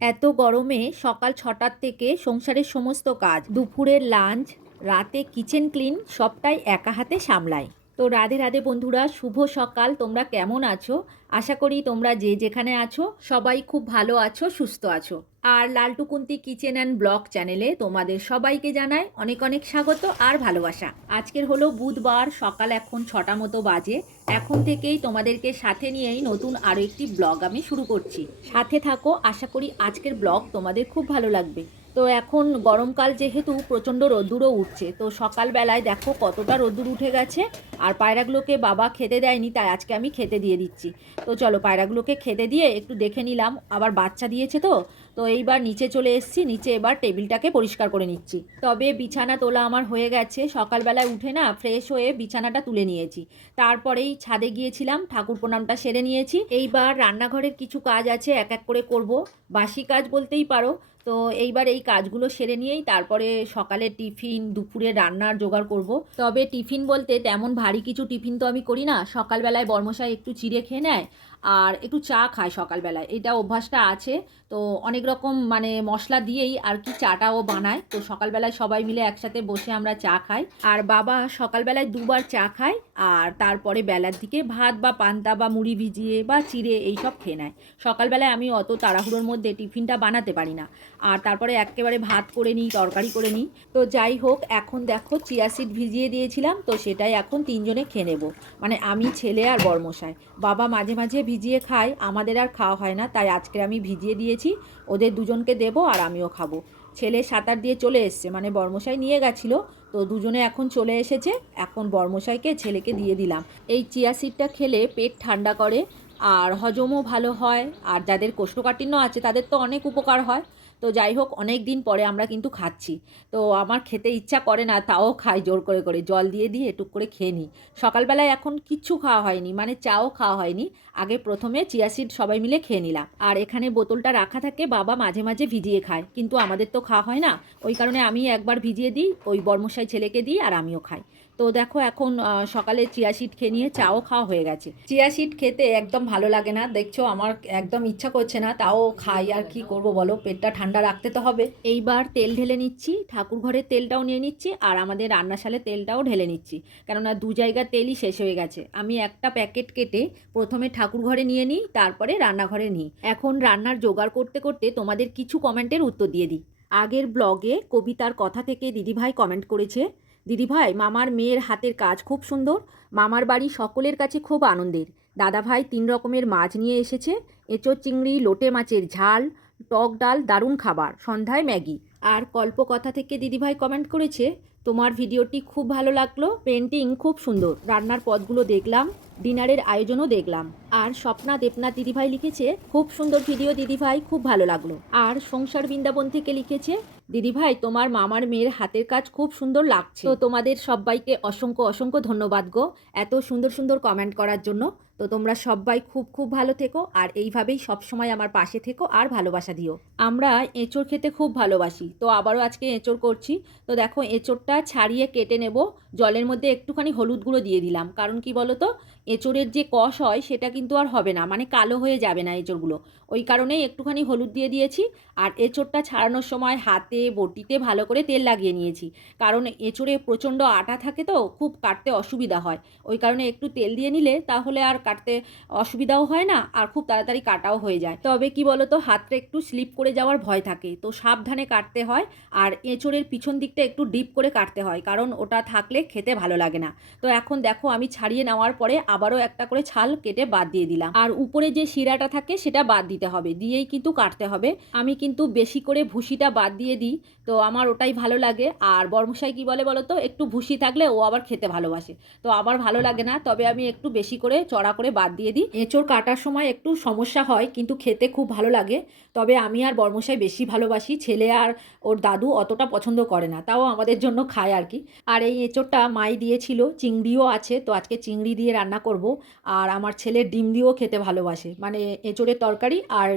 এত গরমে সকাল ছটার থেকে সংসারের সমস্ত কাজ, দুপুরের লাঞ্চ, রাতে কিচেন ক্লিন, সবটাই একা হাতে সামলাই তো রাধে রাধে বন্ধুরা, শুভ সকাল। তোমরা কেমন আছো? আশা করি তোমরা যে যেখানে আছো, সবাই খুব ভালো আছো, সুস্থ আছো। আর লালটুকুন্তি কিচেন অ্যান্ড ব্লগ চ্যানেলে তোমাদের সবাইকে জানাই অনেক অনেক স্বাগত আর ভালোবাসা। আজকের হলো বুধবার, সকাল এখন ছটা মতো বাজে। এখন থেকেই তোমাদেরকে সাথে নিয়েই নতুন আরও একটি ব্লগ আমি শুরু করছি। সাথে থাকো, আশা করি আজকের ব্লগ তোমাদের খুব ভালো লাগবে। তো এখন গরমকাল যেহেতু প্রচণ্ড রোদ্দুরও উঠছে, তো সকালবেলায় দেখো কতটা রোদ্দুর উঠে গেছে, আর পায়রাগুলোকে বাবা খেতে দেয়নি, তাই আজকে আমি খেতে দিয়ে দিচ্ছি। তো চলো পায়রাগুলোকে খেতে দিয়ে একটু দেখে নিলাম, আবার বাচ্চা দিয়েছে তো তো এইবার নিচে চলে এসেছি, নিচে এবার টেবিলটাকে পরিষ্কার করে নিচ্ছি। তবে বিছানা তোলা আমার হয়ে গেছে, সকালবেলায় উঠে না ফ্রেশ হয়ে বিছানাটা তুলে নিয়েছি। তারপরেই ছাদে গিয়েছিলাম, ঠাকুর প্রণামটা সেরে নিয়েছি। এইবার রান্নাঘরের কিছু কাজ আছে, এক এক করে করব। বাসি কাজ বলতেই পারো। তো এইবার এই কাজগুলো সেরে নিয়েই তারপরে সকালে টিফিন, দুপুরে রান্নার জোগাড় করব। তবে টিফিন বলতে তেমন ভারী কিছু টিফিন তো আমি করি না। সকালবেলায় বর্মশাই একটু চিড়ে খেয়ে নেয় আর একটু চা খায় সকালবেলায়। এটা অভ্যাসটা আছে, তো অনেক রকম মানে মশলা দিয়েই আর কি চাটাও বানায়। তো সকালবেলায় সবাই মিলে একসাথে বসে আমরা চা খাই। আর বাবা সকালবেলায় দুবার চা খায় আর তারপরে বেলার দিকে ভাত বা পান্তা বা মুড়ি ভিজিয়ে বা চিড়ে এইসব খেয়ে নেয়। সকালবেলায় আমি অত তাড়াহুড়োর মধ্যে টিফিনটা বানাতে পারি না। আর তারপরে একেবারে ভাত করে নিই, তরকারি করে নিই। তো যাই হোক, এখন দেখো চিয়া সিড ভিজিয়ে দিয়েছিলাম, তো সেটাই এখন তিনজনে খেয়ে নেব। মানে আমি, ছেলে আর বর্মশাই। বাবা মাঝে মাঝে ভিজিয়ে খাই, আমাদের আর খাওয়া হয় না, তাই আজকে আমি ভিজিয়ে দিয়েছি, ওদের দুজনকে দেবো আর আমিও খাব। ছেলে সাঁতার দিয়ে চলে এসছে মানে বর্মশাই নিয়ে গেছিল, তো দুজনে এখন চলে এসেছে, এখন বর্মশাইকে ছেলেকে দিয়ে দিলাম। এই চিয়া সিডটা খেলে পেট ঠান্ডা করে, আর হজমও ভালো হয়, আর যাদের কোষ্ঠকাঠিন্য আছে তাদের তো অনেক উপকার হয়। তো যাই হোক, অনেক দিন পরে আমরা কিন্তু খাচ্ছি। তো আমার খেতে ইচ্ছা করে না, তাও খাই জোর করে করে। জল দিয়ে দিয়ে এটুক করে খেয়ে নিই। সকালবেলায় এখন কিচ্ছু খাওয়া হয়নি মানে চাও খাওয়া হয়নি। আগে প্রথমে চিয়া সিড সবাই মিলে খেয়ে নিলাম। আর এখানে বোতলটা রাখা থাকে, বাবা মাঝে মাঝে ভিজিয়ে খায়। কিন্তু আমাদের তো খাওয়া হয় না। ওই কারণে আমি একবার ভিজিয়ে দিই, ওই বর্মশাই ছেলেকে দিই আর আমিও খাই। তো দেখো এখন সকালে চিয়া সিড খেয়ে নিয়ে চাও খাওয়া হয়ে গেছে। চিয়া সিড খেতে একদম ভালো লাগে না, দেখছ? আমার একদম ইচ্ছা করছে না, তাও খাই, আর কি করব বলো? পেটটা ঠান্ডা রাখতে তো হবে। এইবার তেল ঢেলে নিচ্ছি, ঠাকুর ঘরের তেলটাও নিয়ে নিচ্ছি, আর আমাদের রান্নাশালে তেলটাও ঢেলে নিচ্ছি। কেননা দু জায়গার তেলই শেষ হয়ে গেছে। আমি একটা প্যাকেট কেটে প্রথমে ঠাকুর ঘরে নিয়ে নিই, তারপরে রান্নাঘরে নিই। এখন রান্নার জোগাড় করতে করতে তোমাদের কিছু কমেন্টের উত্তর দিয়ে দিই। আগের ব্লগে কবিতার কথা থেকে দিদিভাই কমেন্ট করেছে দিদিভাই, মামার মেয়ের হাতের কাজ খুব সুন্দর। মামার বাড়ি সকলের কাছে খুব আনন্দের। দাদাভাই তিন রকমের মাছ নিয়ে এসেছে। এঁচো চিংড়ি, লোটে মাছের ঝাল, টক ডাল, দারুণ খাবার। সন্ধ্যায় ম্যাগি। আর কল্পকথা থেকে দিদিভাই কমেন্ট করেছে, তোমার ভিডিওটি খুব ভালো লাগল, পেন্টিং খুব সুন্দর। রান্নার পদগুলো দেখলাম। ডিনারের আয়োজনও দেখলাম। আর স্বপ্না দেবনাথ দিদিভাই লিখেছে, খুব সুন্দর ভিডিও দিদিভাই, খুব ভালো লাগল। আর সংসার বৃন্দাবন থেকে লিখেছে, দিদিভাই, তোমার মামার মেয়ের হাতের কাজ খুব সুন্দর লাগছে। তো তোমাদের সবাইকে অসংখ্য অসংখ্য ধন্যবাদ গো, এত সুন্দর সুন্দর কমেন্ট করার জন্য। তো তোমরা সবাই খুব খুব ভালো থেকো, আর এইভাবেই সবসময় আমার পাশে থেকো আর ভালোবাসা দিও। আমরা এঁচড় খেতে খুব ভালোবাসি। তো আবারও আজকে এঁচড় করছি। তো দেখো, এঁচড়টা ছাড়িয়ে কেটে নেব। জলের মধ্যে একটুখানি হলুদ গুঁড়ো দিয়ে দিলাম। কারণ কি বলো তো এঁচড়ের যে কষ হয়, সেটা কিন্তু আর হবে না মানে কালো হয়ে যাবে না এঁচড়গুলো। ওই কারণেই একটুখানি হলুদ দিয়ে দিয়েছি, আর এঁচড়টা ছাড়ানোর সময় হাতে বটিতে ভালো করে তেল লাগিয়ে নিয়েছি। কারণ এঁচড়ে প্রচণ্ড আটা থাকে তো, খুব কাটতে অসুবিধা হয়। ওই কারণে একটু তেল দিয়ে নিলে তাহলে আর কাটতে অসুবিধাও হয় না, আর খুব তাড়াতাড়ি কাটাও হয়ে যায়। তবে কি বলো তো হাতটা একটু স্লিপ করে যাওয়ার ভয় থাকে, তো সাবধানে কাটতে হয়, আর এঁচড়ের পিছন দিকটা একটু ডিপ করে কাটতে হয়, কারণ ওটা থাকলে খেতে ভালো লাগে না। তো এখন দেখো, আমি ছাড়িয়ে নেওয়ার পরে আবারও একটা করে ছাল কেটে বাদ দিয়ে দিলাম। আর উপরে যে শিরাটা থাকে সেটা বাদ দিতে হবে। দিয়েই কিন্তু কাটতে হবে। আমি কিন্তু বেশি করে ভুসিটা বাদ দিয়ে দিই। তো আমার ওটাই ভালো লাগে। আর বর্মশাই কি বলে বলো তো? একটু ভুসি থাকলে ও আবার খেতে ভালোবাসে। তো আমার ভালো লাগে না। তবে আমি একটু বেশি করে চড়া করে বাদ দিয়ে দিই। এঁচড় কাটার সময় একটু সমস্যা হয়, কিন্তু খেতে খুব ভালো লাগে। তবে আমি আর বর্মশাই বেশি ভালোবাসি। ছেলে আর ওর দাদু অতটা পছন্দ করে না। তাও আমাদের জন্য খায় আর কি। আর এই এঁচড়টা মাই দিয়েছিল। চিংড়িও আছে। তো আজকে চিংড়ি দিয়ে রান্না করব। আর আমার ছেলে ডিম দিয়েও খেতে ভালোবাসে। মানে এঁচোড়ের তরকারি আর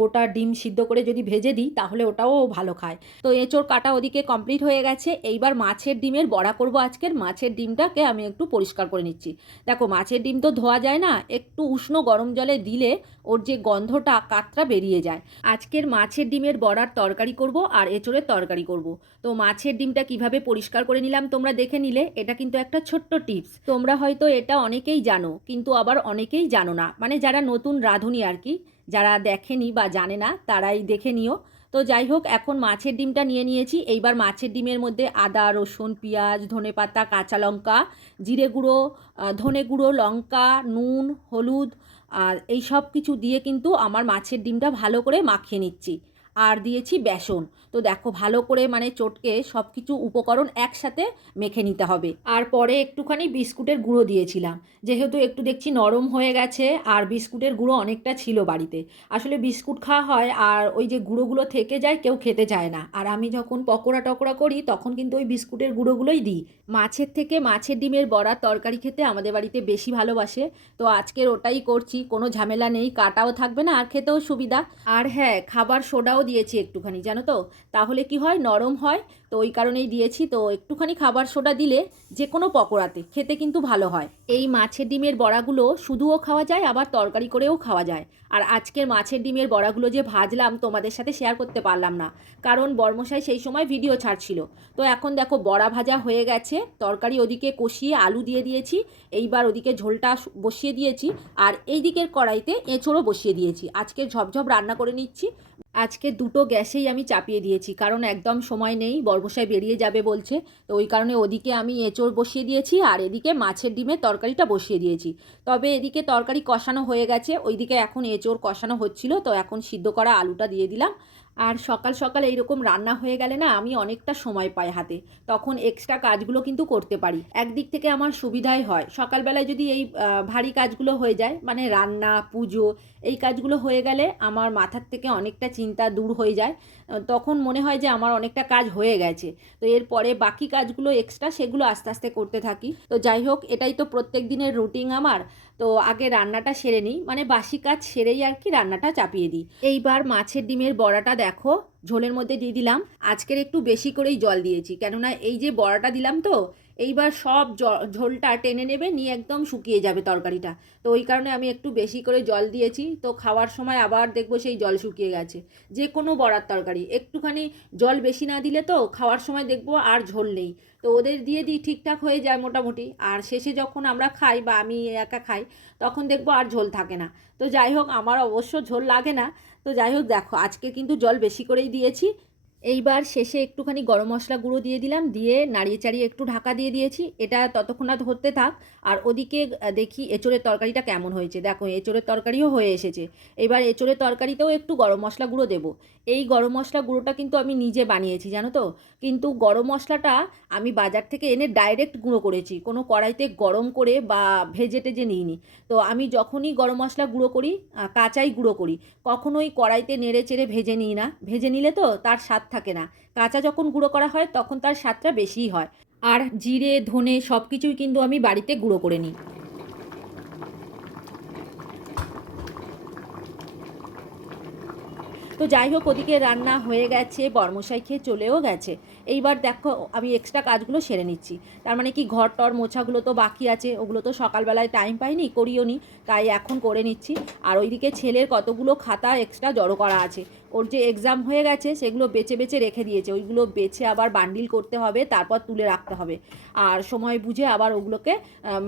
গোটা ডিম সিদ্ধ করে যদি ভেজে দিই, তাহলে ওটাও ভালো খায়। তো এঁচোড় কাটা ওদিকে কমপ্লিট হয়ে গেছে। এইবার মাছের ডিমের বড়া করব আজকের। মাছের ডিমটাকে আমি একটু পরিষ্কার করে নিচ্ছি। দেখো, মাছের ডিম তো ধোয়া যায় না। একটু উষ্ণ গরম জলে দিলে ওর যে গন্ধটা, কাতরা বেরিয়ে যায়। আজকের মাছের ডিমের বড়ার তরকারি করব আর এঁচোড়ের তরকারি করব। তো মাছের ডিমটা কীভাবে পরিষ্কার করে নিলাম তোমরা দেখে নিলে। এটা কিন্তু একটা ছোট্ট টিপস। তোমরা হয়তো এটা অনেকেই জানো, কিন্তু আবার অনেকেই জানো না। মানে যারা নতুন রাঁধুনি আর কি, যারা দেখেনি বা জানে না, তারাই দেখে নিও। তো যাই হোক, এখন মাছের ডিমটা নিয়ে নিয়েছি। এইবার মাছের ডিমের মধ্যে আদা, রসুন, পেঁয়াজ, ধনেপাতা, কাঁচা লঙ্কা, জিরে গুঁড়ো ধনে গুঁড়ো, লঙ্কা, নুন, হলুদ, আর এই সব কিছু দিয়ে কিন্তু আমার মাছের ডিমটা ভালো করে মাখিয়ে নিচ্ছি। আর দিয়েছি বেসন। তো দেখো ভালো করে মানে চটকে সব কিছু উপকরণ একসাথে মেখে নিতে হবে। আর পরে একটুখানি বিস্কুটের গুঁড়ো দিয়েছিলাম। যেহেতু একটু দেখছি নরম হয়ে গেছে, আর বিস্কুটের গুঁড়ো অনেকটা ছিল বাড়িতে। আসলে বিস্কুট খাওয়া হয়, আর ওই যে গুঁড়োগুলো থেকে যায় কেউ খেতে চায় না। আর আমি যখন পকোড়া টকোড়া করি, তখন কিন্তু ওই বিস্কুটের গুঁড়োগুলোই দিই। মাছের থেকে মাছের ডিমের বড়ার তরকারি খেতে আমাদের বাড়িতে বেশি ভালোবাসে। তো আজকের ওটাই করছি, কোনো ঝামেলা নেই, কাটাও থাকবে না, আর খেতেও সুবিধা। আর হ্যাঁ খাবার সোডাও দিয়েছি একটুখানি, জানো তো? তাহলে কি হয়? নরম হয়। তো ওই কারণেই দিয়েছি। তো একটুখানি খাবার সোডা দিলে যে কোনো পকোড়াতে খেতে কিন্তু ভালো হয়। এই মাছের ডিমের বড়াগুলো শুধুও খাওয়া যায়, আবার তরকারি করেও খাওয়া যায়। আর আজকের মাছের ডিমের বড়াগুলো যে ভাজলাম, তোমাদের সাথে শেয়ার করতে পারলাম না। কারণ বর্মশাই সেই সময় ভিডিও ছাড়ছিল। তো এখন দেখো, বড়া ভাজা হয়ে গেছে। তরকারি ওদিকে কষিয়ে আলু দিয়ে দিয়েছি। এইবার ওদিকে ঝোলটা বসিয়ে দিয়েছি। আর এই দিকের কড়াইতে এঁচোড়ও বসিয়ে দিয়েছি। আজকে ঝপঝপ রান্না করে নিচ্ছি। আজকে দুটো গ্যাসেই আমি চাপিয়ে দিয়েছি, কারণ একদম সময় নেই বর্বসায় বেরিয়ে যাবে বলছে। তো ওই কারণে ওদিকে আমি এঁচোড় বসিয়ে দিয়েছি আর এদিকে মাছের ডিমের তরকারিটা বসিয়ে দিয়েছি। তবে এদিকে তরকারি কষানো হয়ে গেছে, ওইদিকে এখন এঁচোড় কষানো হচ্ছিল, তো এখন সিদ্ধ করা আলুটা দিয়ে দিলাম। আর সকাল সকাল এইরকম রান্না হয়ে গেলে না আমি অনেকটা সময় পাই হাতে। তখন এক্সট্রা কাজগুলো কিন্তু করতে পারি। একদিক থেকে আমার সুবিধাই হয়। সকালবেলায় যদি এই ভারী কাজগুলো হয়ে যায় মানে রান্না, পুজো, এই কাজগুলো হয়ে গেলে আমার মাথার থেকে অনেকটা চিন্তা দূর হয়ে যায়। তখন মনে হয় যে আমার অনেকটা কাজ হয়ে গেছে। তো এরপরে বাকি কাজগুলো এক্সট্রা সেগুলো আস্তে আস্তে করতে থাকি। তো যাই হোক, এটাই তো প্রত্যেক দিনের রুটিন আমার। তো আগে রান্নাটা সেরে নিই। মানে বাসি কাজ সেরেই আর কি রান্নাটা চাপিয়ে দিই। এইবার মাছের ডিমের বড়াটা দেখো, ঝোলের মধ্যে দিয়ে দিলাম। আজকের একটু বেশি করেই জল দিয়েছি, কেননা এই যে বড়াটা দিলাম তো, এইবার সব ঝোলটা টেনে নেবে, নিয়ে একদম শুকিয়ে যাবে তরকারিটা। তো ওই কারণে আমি একটু বেশি করে জল দিয়েছি। তো খাওয়ার সময় আবার দেখব সেই জল শুকিয়ে গেছে। যে কোনো বড়ার তরকারি, একটুখানি জল বেশি না দিলে তো খাওয়ার সময় দেখব আর ঝোল নেই। তো ওদের দিয়ে দিই ঠিকঠাক হয়ে যায় মোটামুটি। আর শেষে যখন আমরা খাই বা আমি একা খাই, তখন দেখব আর ঝোল থাকে না। তো যাই হোক, আমার অবশ্য ঝোল লাগে না। তো যাই হোক, দেখো, আজকে কিন্তু জল বেশি করেই দিয়েছি। এইবার শেষে একটুখানি গরম মশলা গুঁড়ো দিয়ে দিলাম, দিয়ে নাড়িয়ে চাড়িয়ে একটু ঢাকা দিয়ে দিয়েছি। এটা ততক্ষণাৎ ধরতে থাক। আর ওদিকে দেখি এঁচোড়ের তরকারিটা কেমন হয়েছে। দেখো, এঁচোড়ের তরকারিও হয়ে এসেছে। এবার এঁচোড়ের তরকারিতেও একটু গরম মশলা গুঁড়ো দেবো। এই গরম মশলা গুঁড়োটা কিন্তু আমি নিজে বানিয়েছি, জানো তো? কিন্তু গরম মশলাটা আমি বাজার থেকে এনে ডাইরেক্ট গুঁড়ো করেছি। কোনো কড়াইতে গরম করে বা ভেজে টেজে নিইনি। তো আমি যখনই গরম মশলা গুঁড়ো করি কাঁচাই গুঁড়ো করি, কখনোই কড়াইতে নেড়ে চেড়ে ভেজে নিই না। ভেজে নিলে তো তার স্বাদ থাকে না। কাঁচা যখন গুঁড়ো করা হয়, তখন তার স্বাদটা বেশিই হয়। আর জিরে, ধনে সব কিছুই কিন্তু আমি বাড়িতে গুঁড়ো করে নিই। তো যাই হোক, ওদিকে রান্না হয়ে গেছে, বর্মশাই খেয়ে চলেও গেছে। এইবার দেখো, আমি এক্সট্রা কাজগুলো সেরে নিচ্ছি। তার মানে কি ঘর টর মোছাগুলো তো বাকি আছে, ওগুলো তো সকালবেলায় টাইম পাইনি, করিও নি, তাই এখন করে নিচ্ছি। আর ওইদিকে ছেলের কতগুলো খাতা এক্সট্রা জড়ো করা আছে। ওর যে এক্সাম হয়ে গেছে, সেগুলো বেছে বেছে রেখে দিয়েছে। ওইগুলো বেছে আবার বান্ডিল করতে হবে, তারপর তুলে রাখতে হবে। আর সময় বুঝে আবার ওগুলোকে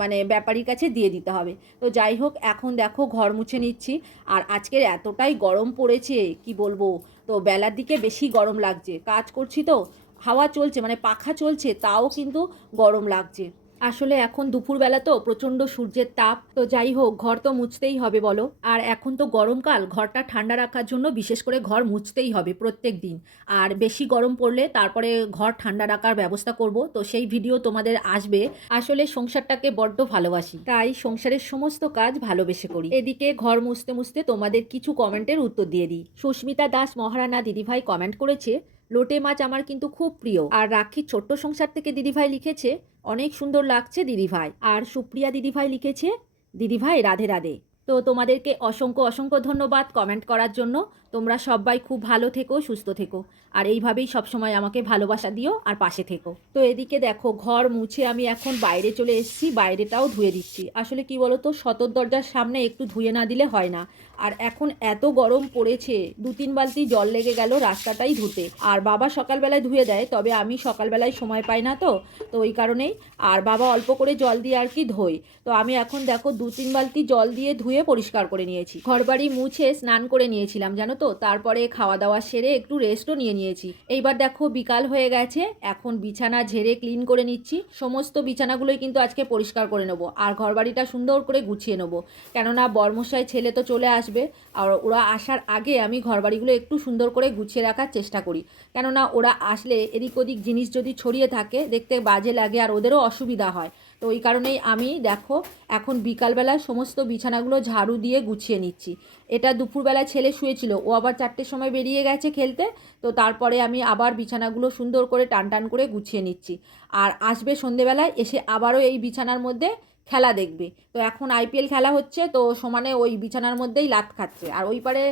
মানে ব্যাপারীর কাছে দিয়ে দিতে হবে। তো যাই হোক, এখন দেখো ঘর মুছে নিচ্ছি। আর আজকের এতটাই গরম পড়েছে, কি বলব? তো বেলার দিকে বেশি গরম লাগছে। কাজ করছি তো হাওয়া চলছে মানে পাখা চলছে, তাও কিন্তু গরম লাগছে। আসলে এখন দুপুরবেলা তো প্রচণ্ড সূর্যের তাপ, তো যাই হোক, ঘর তো মুছতেই হবে বলো। আর এখন তো গরমকাল, ঘরটা ঠান্ডা রাখার জন্য বিশেষ করে ঘর মুছতেই হবে প্রত্যেক দিন। আর বেশি গরম পড়লে তারপরে ঘর ঠান্ডা রাখার ব্যবস্থা করব, তো সেই ভিডিও তোমাদের আসবে। আসলে সংসারটাকে বড্ড ভালোবাসি, তাই সংসারের সমস্ত কাজ ভালোবেসে করি। এদিকে ঘর মুছতে মুছতে তোমাদের কিছু কমেন্টের উত্তর দিয়ে দিই। সুস্মিতা দাস মহারানা দিদিভাই কমেন্ট করেছে লোটে মাছ আমার কিন্তু খুব প্রিয়। আর রাখি ছোট্ট সংসার থেকে দিদিভাই লিখেছে, অনেক সুন্দর লাগছে দিদিভাই। আর সুপ্রিয়া দিদিভাই লিখেছে, দিদিভাই, রাধে রাধে। তো তোমাদেরকে অসংখ্য অসংখ্য ধন্যবাদ কমেন্ট করার জন্য। তোমরা সবাই খুব ভালো থেকো, সুস্থ থেকো। আর এইভাবেই সবসময় আমাকে ভালোবাসা দিও আর পাশে থেকো। তো এদিকে দেখো, ঘর মুছে আমি এখন বাইরে চলে এসেছি, বাইরেটাও ধুয়ে দিচ্ছি। আসলে কি বলো তো সতর দরজার সামনে একটু ধুয়ে না দিলে হয় না। আর এখন এত গরম পড়েছে, দু তিন বালতি জল লেগে গেল রাস্তাটাই ধুতে। আর বাবা সকালবেলায় ধুয়ে দেয়, তবে আমি সকালবেলায় সময় পাই না তো তো ওই কারণেই। আর বাবা অল্প করে জল দিয়ে আর কি ধোই তো আমি এখন দেখো, দু তিন বালতি জল দিয়ে ধুয়ে পরিষ্কার করে নিয়েছি। ঘরবাড়ি মুছে স্নান করে নিয়েছিলাম, জানো তো? তারপরে খাওয়া দাওয়া সেরে একটু রেস্টও নিয়ে নিয়েছি। এইবার দেখো বিকাল হয়ে গেছে, এখন বিছানা ঝেড়ে ক্লিন করে নিচ্ছি। সমস্ত বিছানাগুলোই কিন্তু আজকে পরিষ্কার করে নেব, আর ঘরবাড়িটা সুন্দর করে গুছিয়ে নেব। কেননা বর্মশাই ছেলে তো চলে আসবে, আর ওরা আসার আগে আমি ঘরবাড়িগুলো একটু সুন্দর করে গুছিয়ে রাখার চেষ্টা করি। কেননা ওরা আসলে এদিক ওদিক জিনিস যদি ছড়িয়ে থাকে, দেখতে বাজে লাগে আর ওদেরও অসুবিধা হয়। তো ওই কারণেই আমি, দেখো, এখন বিকালবেলায় সমস্ত বিছানাগুলো ঝাড়ু দিয়ে গুছিয়ে নিচ্ছি। এটা দুপুরবেলা ছেলে শুয়েছিল, ও আবার চারটের সময় বেরিয়ে গেছে খেলতে, তো তারপরে আমি আবার বিছানাগুলো সুন্দর করে টান টান করে গুছিয়ে নিচ্ছি। আর আসবে সন্ধেবেলায়, এসে আবারও এই বিছানার মধ্যে খেলা দেখবে। তো এখন আইপিএল খেলা হচ্ছে, তো সমানে ওই বিছানার মধ্যেই লাত খাচ্ছে। আর ওই পারে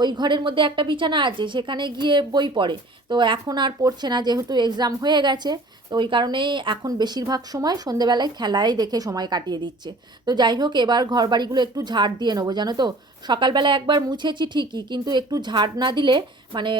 ওই ঘরের মধ্যে একটা বিছানা আছে, সেখানে গিয়ে বই পড়ে। তো এখন আর পড়ছে না, যেহেতু এক্সাম হয়ে গেছে, তো ওই কারণেই এখন বেশিরভাগ সময় সন্ধেবেলায় খেলাই দেখে সময় কাটিয়ে দিচ্ছে। তো যাই হোক, এবার ঘর বাড়িগুলো একটু ঝাড় দিয়ে নেব, জানো তো? সকালবেলা একবার মুছেছি ঠিকই, কিন্তু একটু ঝাড় না দিলে মানে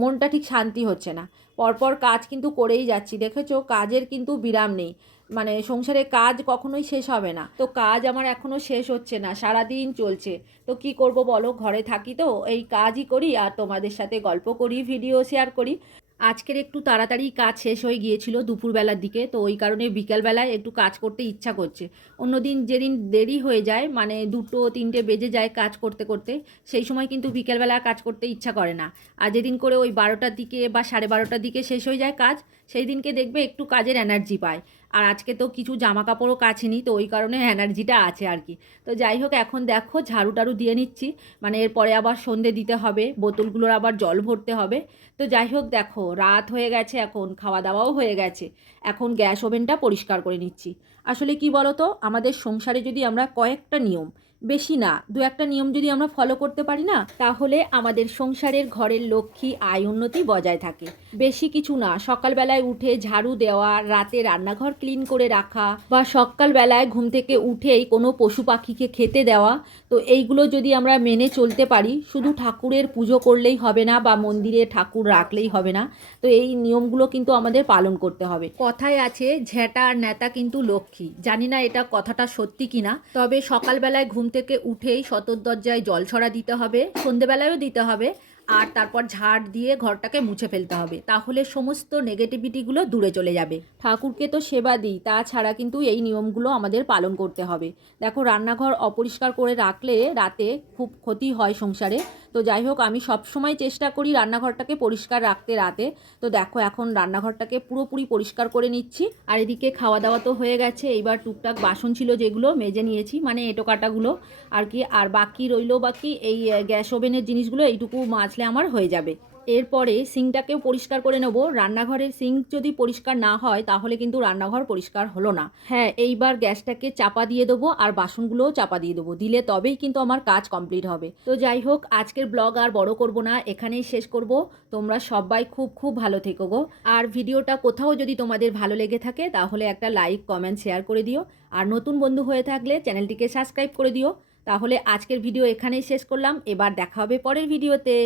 মনটা ঠিক শান্তি হচ্ছে না। পরপর কাজ কিন্তু করেই যাচ্ছি, দেখেছ? কাজের কিন্তু বিরাম নেই। মানে সংসারে কাজ কখনোই শেষ হবে না। তো কাজ আমার এখনও শেষ হচ্ছে না সারা দিন চলছে। তো কি করব বলো, ঘরে থাকি তো, এই কাজই করি আর তোমাদের সাথে গল্প করি ভিডিও শেয়ার করি। আজকের একটু তাড়াতাড়ি কাজ শেষ হয়ে গিয়েছিল দুপুরবেলার দিকে, তো ওই কারণে বিকেলবেলায় একটু কাজ করতে ইচ্ছা করছে। অন্যদিন যেদিন দেরি হয়ে যায় মানে দুটো তিনটে বেজে যায় কাজ করতে করতে, সেই সময় কিন্তু বিকেলবেলা কাজ করতে ইচ্ছা করে না। আর যেদিন করে ওই বারোটার দিকে বা সাড়ে বারোটার দিকে শেষ হয়ে যায় কাজ, সেই দিনকে দেখবে একটু কাজের এনার্জি পায়। আর আজকে তো কিছু জামা কাপড়ও কাছেনি, তো ওই কারণে এনার্জিটা আছে আর কি। তো যাই হোক, এখন দেখো, ঝাড়ু টাড়ু দিয়ে নিচ্ছি। মানে এরপরে আবার সন্ধে দিতে হবে, বোতলগুলোর আবার জল ভরতে হবে। তো যাই হোক, দেখো, রাত হয়ে গেছে এখন খাওয়া দাওয়াও হয়ে গেছে। এখন গ্যাস ওভেনটা পরিষ্কার করে নিচ্ছি। আসলে কি বলো তো আমাদের সংসারে যদি আমরা কয়েকটা নিয়ম, বেশি না, দু একটা নিয়ম যদি আমরা ফলো করতে পারি না, তাহলে আমাদের সংসারের ঘরের লক্ষ্মী, আয় উন্নতি বজায় থাকে। বেশি কিছু না। সকালবেলায় উঠে ঝাড়ু দেওয়া, রাতে রান্নাঘর ক্লিন করে রাখা বা সকালবেলায় ঘুম থেকে উঠেই কোনো পশু পাখিকে খেতে দেওয়া, তো এইগুলো যদি আমরা মেনে চলতে পারি, শুধু ঠাকুরের পুজো করলেই হবে না বা মন্দিরে ঠাকুর রাখলেই হবে না, তো এই নিয়মগুলো কিন্তু আমাদের পালন করতে হবে। কথায় আছে, ঝেঁটা আর নেতা কিন্তু লক্ষ্মী। জানি না এটা কথাটা সত্যি কিনা, তবে সকালবেলায় ঘুম থেকে উঠেই সতর দরজায় জল ছড়া দিতে হবে, সন্ধেবেলায়ও দিতে হবে আর তারপর ঝাড় দিয়ে ঘরটাকে মুছে ফেলতে হবে। তাহলে সমস্ত নেগেটিভিটিগুলো দূরে চলে যাবে। ঠাকুরকে তো সেবা দিই, তাছাড়া কিন্তু এই নিয়মগুলো আমাদের পালন করতে হবে। দেখো, রান্নাঘর অপরিষ্কার করে রাখলে রাতে খুব ক্ষতি হয় সংসারে। তো যাই হোক, আমি সবসময় চেষ্টা করি রান্নাঘরটাকে পরিষ্কার রাখতে রাতে। তো দেখো, এখন রান্নাঘরটাকে পুরোপুরি পরিষ্কার করে নিচ্ছি। আর এদিকে খাওয়া দাওয়া তো হয়ে গেছে। এইবার টুকটাক বাসন ছিল যেগুলো মেজে নিয়েছি মানে এঁটো কাটাগুলো আর কি, আর বাকি রইল বাকি এই গ্যাস ওভেনের জিনিসগুলো, এইটুকু মাজলে আমার হয়ে যাবে। এরপরে সিঙ্কটাকেও পরিষ্কার করে নেব। রান্নাঘরের সিঙ্ক যদি পরিষ্কার না হয়, তাহলে কিন্তু রান্নাঘর পরিষ্কার হলো না। হ্যাঁ এইবার গ্যাসটাকে চাপা দিয়ে দেবো আর বাসনগুলোও চাপা দিয়ে দেবো। দিলে তবেই কিন্তু আমার কাজ কমপ্লিট হবে। তো যাই হোক, আজকের ব্লগ আর বড় করব না, এখানেই শেষ করব। তোমরা সবাই খুব খুব ভালো থেকো গো। আর ভিডিওটা কোথাও যদি তোমাদের ভালো লেগে থাকে, তাহলে একটা লাইক, কমেন্ট, শেয়ার করে দিও। আর নতুন বন্ধু হয়ে থাকলে চ্যানেলটিকে সাবস্ক্রাইব করে দিও। তাহলে আজকের ভিডিও এখানেই শেষ করলাম। এবার দেখা হবে পরের ভিডিওতে।